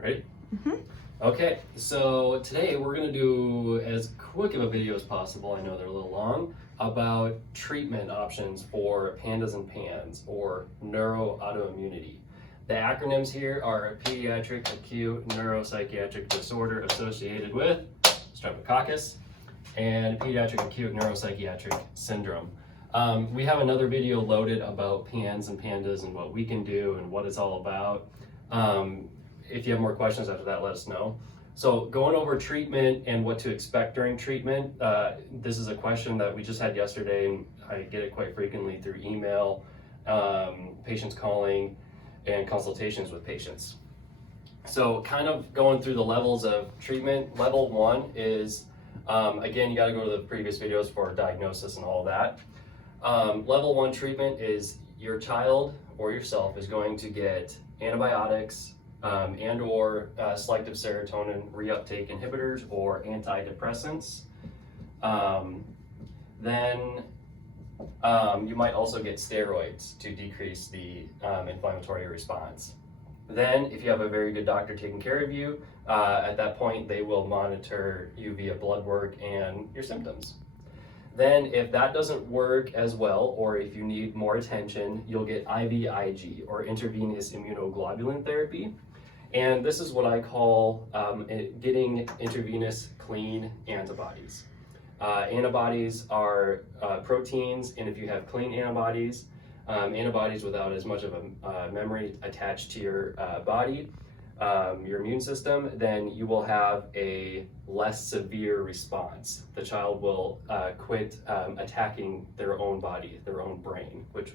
Ready? Mm-hmm. Okay, so today we're going to do as quick of a video as possible, I know they're a little long, about treatment options for PANDAS and PANS, or neuroautoimmunity. The acronyms here are pediatric acute neuropsychiatric disorder associated with streptococcus and pediatric acute neuropsychiatric syndrome. We have another video loaded about PANS and PANDAS and what we can do and what it's all about. If you have more questions after that, let us know. So going over treatment and what to expect during treatment, this is a question that we just had yesterday, and I get it quite frequently through email, patients calling, and consultations with patients. So kind of going through the levels of treatment. Level 1 is, again, you got to go to the previous videos for diagnosis and all that. Level 1 treatment is your child or yourself is going to get antibiotics, and or selective serotonin reuptake inhibitors or antidepressants. Then you might also get steroids to decrease the inflammatory response. Then, if you have a very good doctor taking care of you, at that point they will monitor you via blood work and your symptoms. Then, if that doesn't work as well, or if you need more attention, you'll get IVIG, or intravenous immunoglobulin therapy. And this is what I call getting intravenous clean antibodies. Antibodies are proteins, and if you have clean antibodies, antibodies without as much of a memory attached to your body, your immune system, then you will have a less severe response. The child will quit attacking their own body, their own brain, which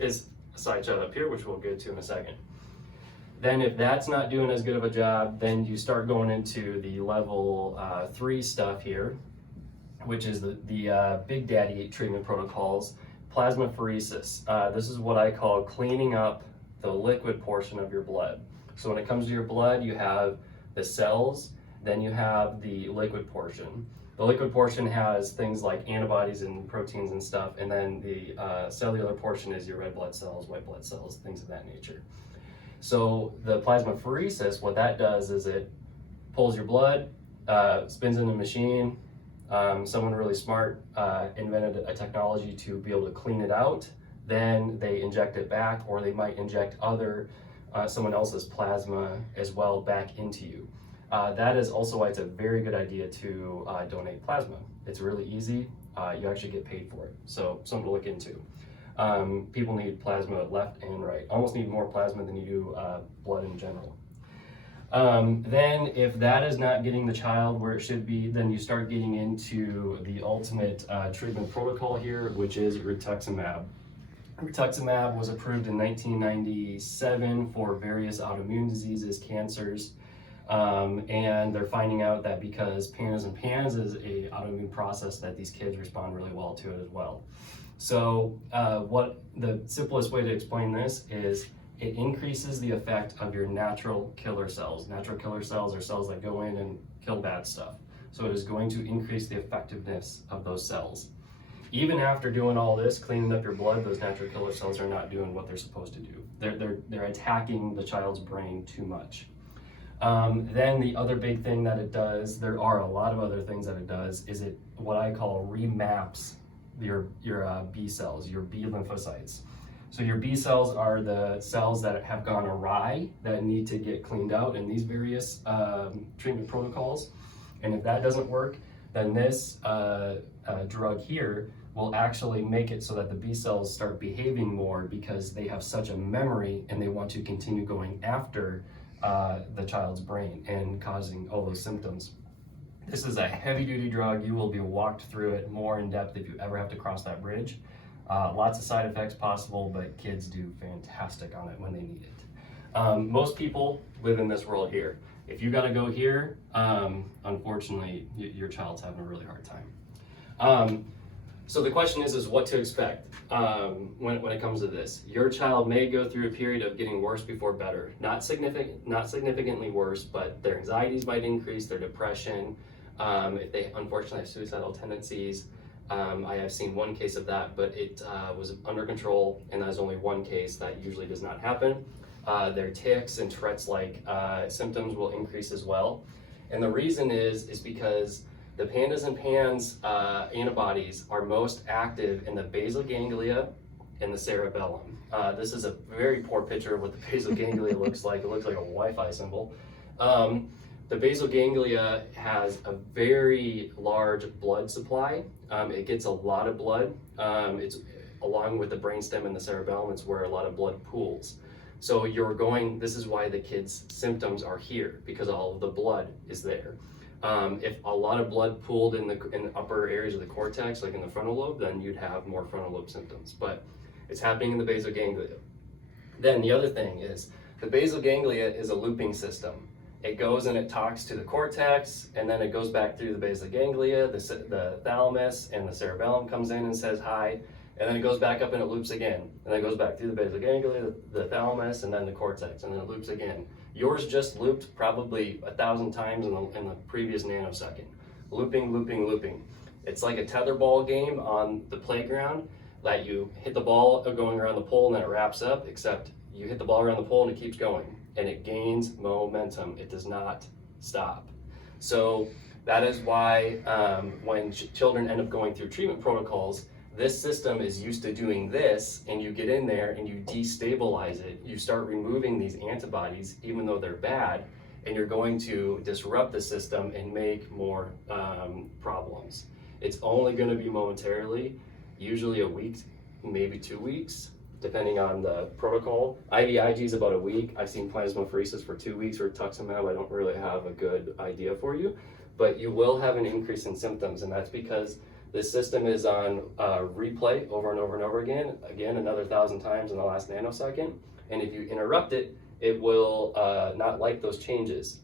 is a side shot up here, which we'll get to in a second. Then if that's not doing as good of a job, then you start going into the level 3 stuff here, which is the Big Daddy treatment protocols. Plasmapheresis. This is what I call cleaning up the liquid portion of your blood. So when it comes to your blood, you have the cells, then you have the liquid portion. The liquid portion has things like antibodies and proteins and stuff, and then the cellular portion is your red blood cells, white blood cells, things of that nature. So the plasmapheresis, what that does is it pulls your blood, spins in a machine. Someone really smart invented a technology to be able to clean it out. Then they inject it back, or they might inject someone else's plasma as well back into you. That is also why it's a very good idea to donate plasma. It's really easy. You actually get paid for it. So something to look into. People need plasma left and right. Almost need more plasma than you do blood in general. Then if that is not getting the child where it should be, then you start getting into the ultimate treatment protocol here, which is rituximab. Rituximab was approved in 1997 for various autoimmune diseases, cancers, and they're finding out that because PANDAS and PANS is a autoimmune process, that these kids respond really well to it as well. So what the simplest way to explain this is it increases the effect of your natural killer cells. Natural killer cells are cells that go in and kill bad stuff. So it is going to increase the effectiveness of those cells. Even after doing all this, cleaning up your blood, those natural killer cells are not doing what they're supposed to do. They're attacking the child's brain too much. Then the other big thing that it does, there are a lot of other things that it does, is it what I call remaps your B cells, your B lymphocytes. So your B cells are the cells that have gone awry, that need to get cleaned out in these various treatment protocols. And if that doesn't work, then this drug here will actually make it so that the B cells start behaving more because they have such a memory and they want to continue going after the child's brain and causing all those symptoms. This is a heavy-duty drug. You will be walked through it more in depth if you ever have to cross that bridge. Lots of side effects possible, but kids do fantastic on it when they need it. Most people live in this world here. If you gotta go here, unfortunately, your child's having a really hard time. So the question is what to expect when it comes to this. Your child may go through a period of getting worse before better. Not significantly worse, but their anxieties might increase, their depression. If they unfortunately have suicidal tendencies, I have seen one case of that, but it was under control, and that is only one case. That usually does not happen. their tics and Tourette's-like symptoms will increase as well. And the reason is because the PANDAS and PANS antibodies are most active in the basal ganglia and the cerebellum. This is a very poor picture of what the basal ganglia looks like. It looks like a Wi-Fi symbol. The basal ganglia has a very large blood supply. It gets a lot of blood. It's along with the brainstem and the cerebellum, it's where a lot of blood pools. So this is why the kids' symptoms are here, because all of the blood is there. If a lot of blood pooled in the upper areas of the cortex, like in the frontal lobe, then you'd have more frontal lobe symptoms. But it's happening in the basal ganglia. Then the other thing is, the basal ganglia is a looping system. It goes and it talks to the cortex, and then it goes back through the basal ganglia, the thalamus, and the cerebellum comes in and says hi, and then it goes back up and it loops again. And then it goes back through the basal ganglia, the thalamus, and then the cortex, and then it loops again. Yours just looped probably 1,000 times in the previous nanosecond. Looping, looping, looping. It's like a tetherball game on the playground that you hit the ball going around the pole and then it wraps up, except you hit the ball around the pole and it keeps going. And it gains momentum. It does not stop. So that is why when children end up going through treatment protocols, this system is used to doing this, and you get in there and you destabilize it. You start removing these antibodies, even though they're bad, and you're going to disrupt the system and make more problems. It's only going to be momentarily, usually a week, maybe 2 weeks, depending on the protocol. IVIG is about a week. I've seen plasmapheresis for 2 weeks, or rituximab. I don't really have a good idea for you, but you will have an increase in symptoms, and that's because this system is on replay over and over and over again, another 1,000 times in the last nanosecond. And if you interrupt it, it will not like those changes.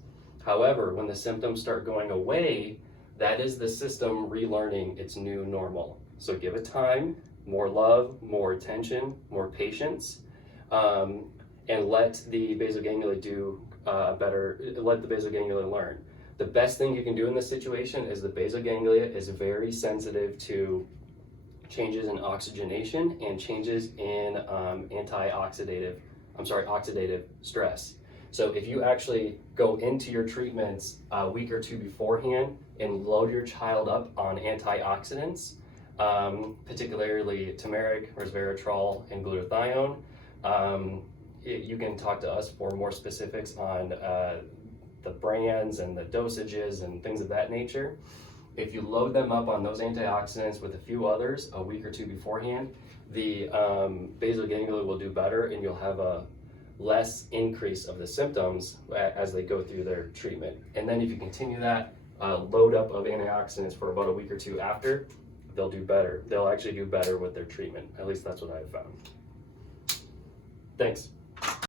However, when the symptoms start going away, that is the system relearning its new normal. So give it time, more love, more attention, more patience, and let the basal ganglia let the basal ganglia learn. The best thing you can do in this situation is the basal ganglia is very sensitive to changes in oxygenation and changes in oxidative stress. So if you actually go into your treatments a week or two beforehand and load your child up on antioxidants, particularly turmeric, resveratrol, and glutathione, you can talk to us for more specifics on the brands and the dosages and things of that nature. If you load them up on those antioxidants with a few others a week or two beforehand, the basal ganglia will do better, and you'll have a less increase of the symptoms as they go through their treatment. And then if you continue that load up of antioxidants for about a week or two after, they'll do better. They'll actually do better with their treatment. At least that's what I've found. Thanks.